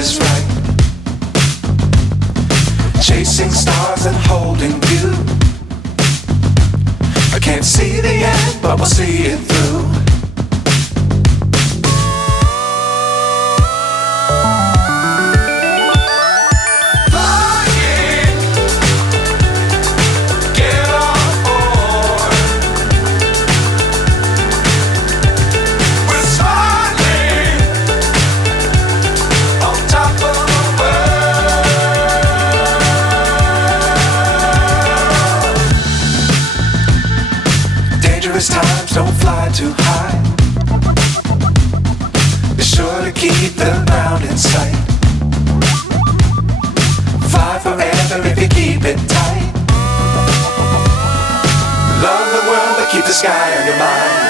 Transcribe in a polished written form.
is right. Chasing stars and holding you. I can't see the end, but we'll see it through. Times don't fly too high. Be sure to keep the ground in sight. Fly forever if you keep it tight. Love the world but keep the sky on your mind.